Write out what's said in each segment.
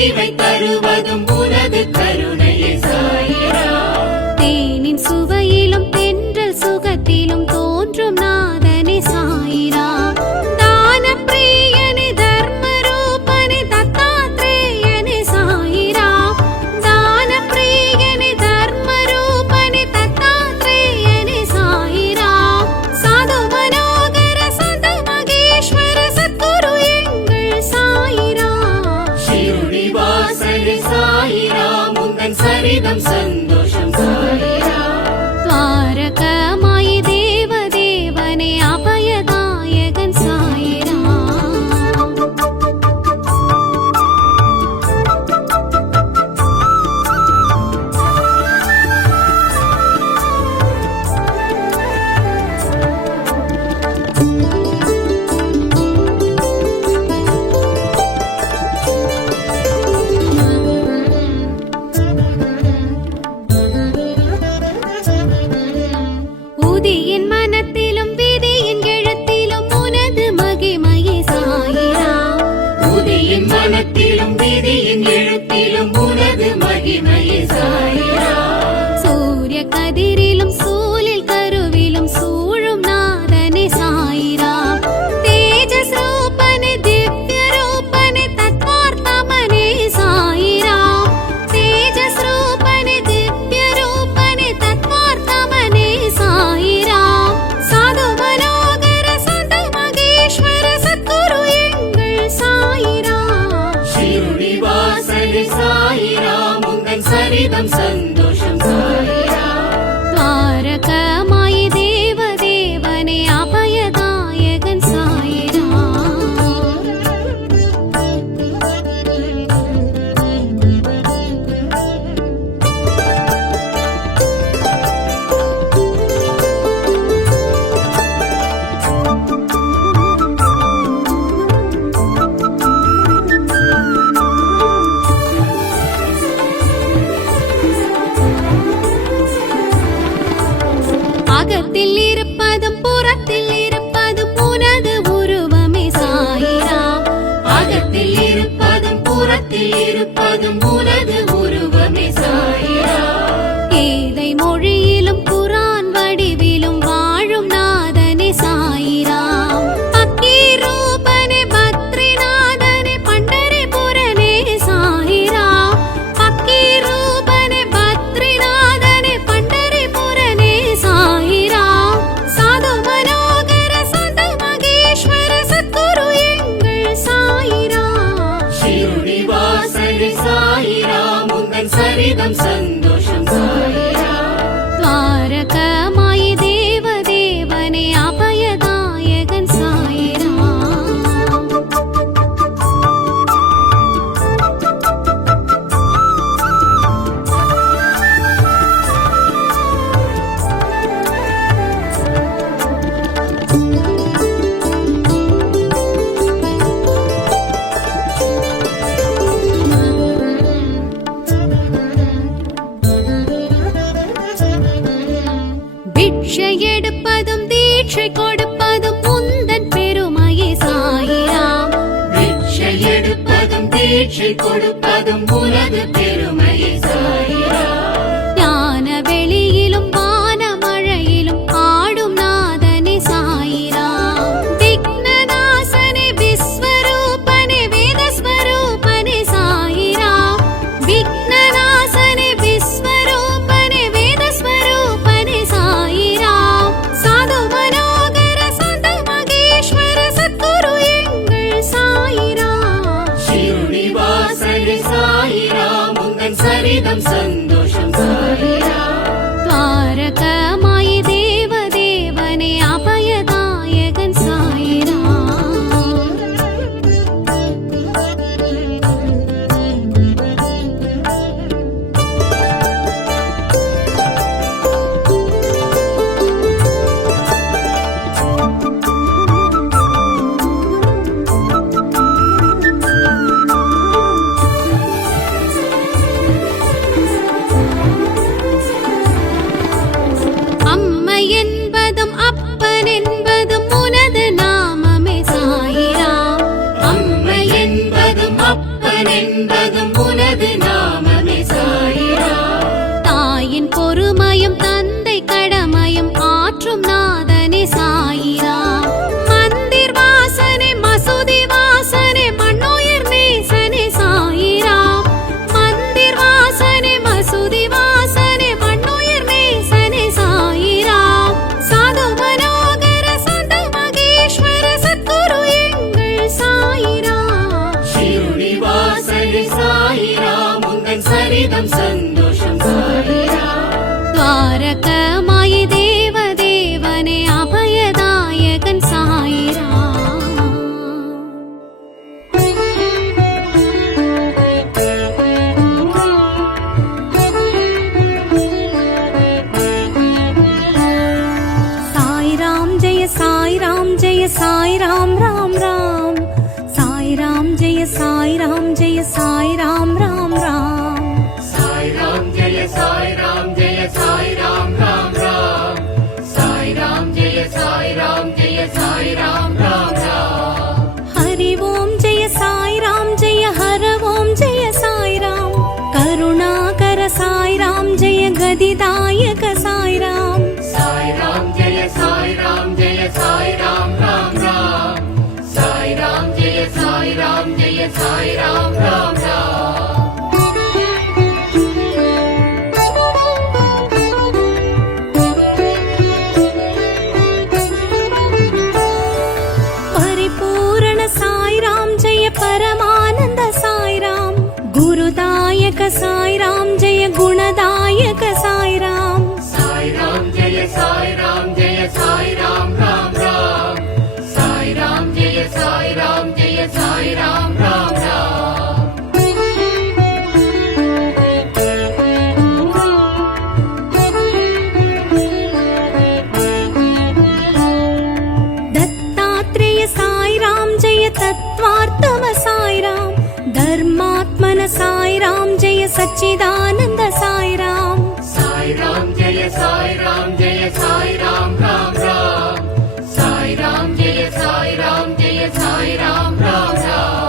அறிவை தருவதும் உனது கருணையே சாயிராம். தேனின் சுவையிலும் தென்றல் சுகத்திலும் தோன்றும் நாதனே சாயிராம். தான பிரியனே தர்ம ரூபனே தத்தாத்ரேயனே சாயிராம். தான பிரியனே தர்ம ரூபனே தத்தாத்ரேயனே சாயிராம். சாது மனோகர சந்த மகேஸ்வர சத்குரு எங்கள் சாயிராம். ஷிருடி வாசலே சாயிராம், உந்தன் சரிதம் சந்தோஷம் சாயிராம். துவாரகமாயி தேவ தேவனே அபயதாயகன் சாயிராம். உதியின் மனத்திலும் விதியின் எழுத்திலும் உனது மகிமையே சாயிராம். உதியின் மனத்திலும் விதியின் எழுத்திலும் உனது மகிமையே சாயிராம். சூரிய கதிரிலும் சூழில் கருவிலும் சூழும் நாதனே சாயிராம். தேஜஸ் ரூபனே திவ்ய ரூபனே தத்வார்த்தமனே சாயிராம். தேஜஸ் ரூபனே திவ்ய ரூபனே தத்வார்த்தமனே சாயிராம். சாது மனோகர சந்த மகேஸ்வர சத்குரு எங்கள் சாயிராம். ஷிருடி வாசலே சாயிராம், உந்தன் சரிதம் சந்தோஷம் சாயிராம். துவாரகமாயி தேவ தேவனே அபயதாயகன் சாயிராம். அகத்தில் இருப்பதும் புறத்தில் இருப்பதும் உனது உருவமே சாயிராம். அகத்தில் இருப்பதும் புறத்தில் இருப்பதும் உனது உருவமே சாயிராம். கீதை மொழியிலும் குரான் வடிவிலும் வாழும் நாதனே சாயிராம். பக்கீர் ரூபனே பத்ரிநாதனே பண்டரிபுரனே சாயிராம். பக்கீர் ரூபனே பத்ரிநாதனே பண்டரிபுரனே சாயிராம். சாது மனோகர சந்த மகேஸ்வர சத்குரு எங்கள் சாயிராம். ஷிருடி வாசலே சாயிராம், உந்தன் சரிதம் சந்தோஷம் சாயிராம். துவாரகமாயி தேவ தேவனே அபயதாயகன் சாயிராம். பிட்சை எடுப்பதும் தீட்சை கொடுப்பதும் உந்தன் பெருமையே சாயிராம். பிட்சை எடுப்பதும் தீட்சை கொடுப்பதும் உனது பெருமையே சாயிராம். ஞான வெளியிலும் வான மழையிலும் ஆடும் நாதனே சாயிராம். விக்னநாசனே விஸ்வரூபனே வேதஸ்வரூபனே சாயிராம். விக்னநாசனே விஸ்வரூபனே வேதஸ்வரூபனே சாயிராம். சாது மனோகர சந்த மகேஸ்வர சத்குரு எங்கள் சாயிராம். ஷிருடி வாசலே जय साई राम राम राम। परिपूर्ण साई राम जय परमानंद साई राम, गुरुदायक साई राम जय गुणदायक साई राम। साई राम जय साई राम जय साई राम राम राम। साई राम जय साई राम जय साई राम राम राम। दत्तात्रेय साई राम जय तत्वार्थम साई राम, धर्मात्मन साई राम जय सच्चिदानंद साई राम। साई राम जय साई राम जय साई राम राम राम। साई राम जय साई राम जय साई राम राम राम।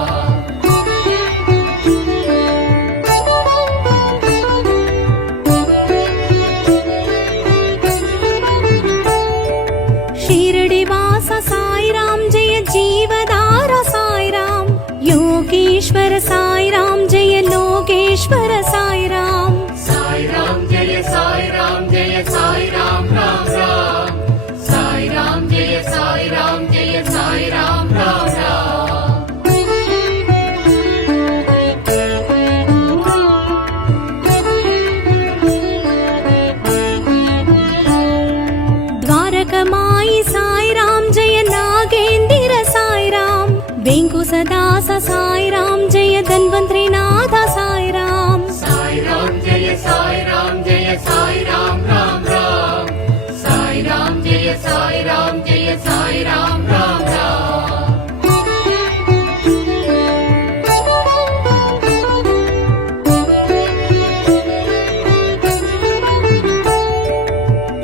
शिरडीवासा साई राम जय जीवदारा साई राम, योगेश्वर साई राम जय लोकेश्वर साई राम। साई राम जय साई राम जय साई राम राम राम। साई राम जय साई राम जय साई राम राम राम। द्वारकमाई साई राम जय नागेंद्र साई राम, वेंकुसदास साई राम जय धन्वंतरीनाथ साई राम। साई राम जय साई राम जय साई राम राम राम। साई राम जय साई राम जय साई राम राम राम।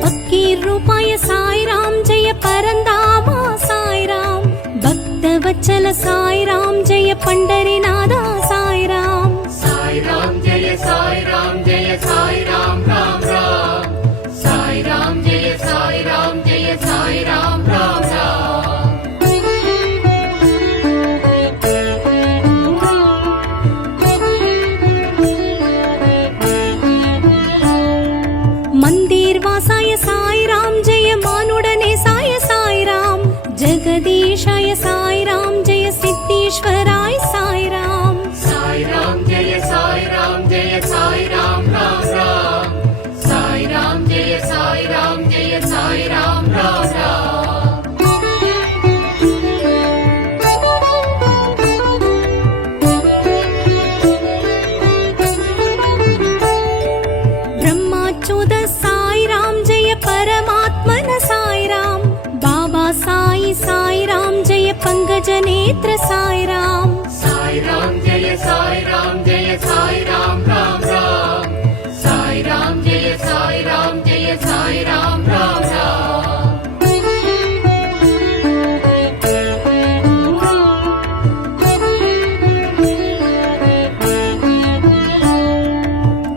फकीर रूपाय साई राम जय परंदामा साई राम, भक्तवत्सल साई राम जय पंढरीनाथ साई राम। साई राम जय साई राम जय साई राम राम राम। साई राम जय साई राम जय साई राम राम राम। मंदिर वासाय साई राम जय मानुडने साय साई राम, जगदीशाय साई राम जय सिद्धेश्वराय साई राम। साई राम जय साई राम जय साई राम राम राम। साई राम जय साई राम जय साई राम राम राम। ब्रह्माच्युत साई राम जय परमात्मन साई राम, बाबा साई साई राम जय पंकज नेत्र साई राम। साई राम जय साई राम जय साई राम राम राम। साई राम जय साई राम जय साई राम राम राम।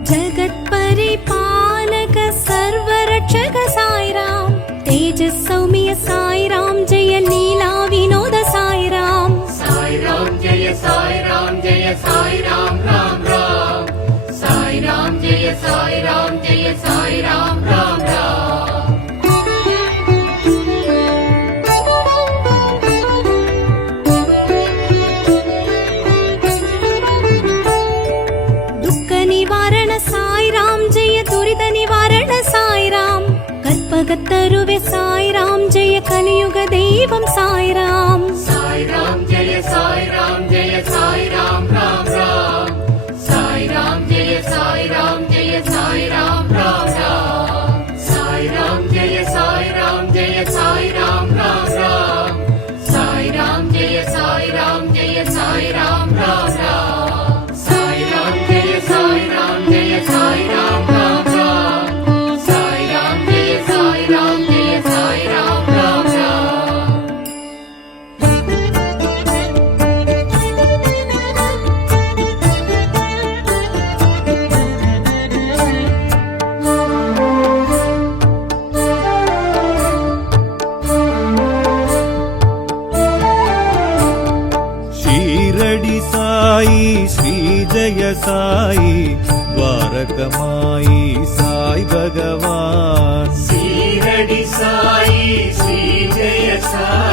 जगत परिपालक सर्वरक्षक साई राम, तेज सौम्य साई राम जय लीला विनोद साई राम। साई राम जय साई राम जय साई राम राम राम। साई राम जय साई राम जय साई राम राम राम। दुःख निवारण साई राम जय दुरित निवारण साई राम, कल्पगतरुवे साई राम जय कलियुग दैवं साई राम। साई राम जय साई राम जय साई राम राम राम। साई राम जय साई राम जय साई राम राम राम। साई राम जय साई राम जय साई राम राम राम। साई राम जय साई राम जय साई राम राम राम। साई राम जय साई राम जय साई राम राम राम। साई राम जय साई राम जय साई राम राम राम। शिरडी सा సాయి శ్రీ జయ సాయి ద్వారకమాయి సాయి భగవాన్ சீரடி சாயி ஸ்ரீ ஜெய சாயி